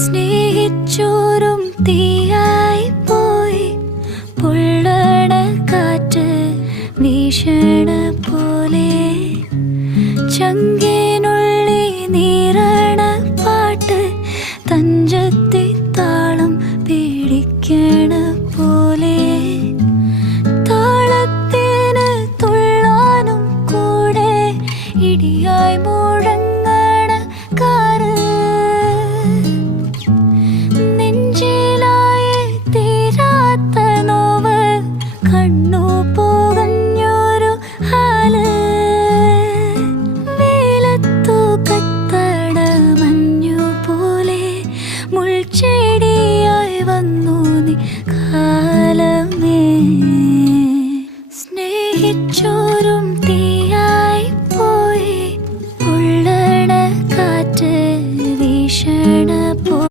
സ്നേഹിച്ചോരും തീയായി പോയി പൊള്ളണ കാറ്റ് വീശണ പോലെ ചങ്കിനുള്ളി നീറണ പാട്ട് തഞ്ചത്തെ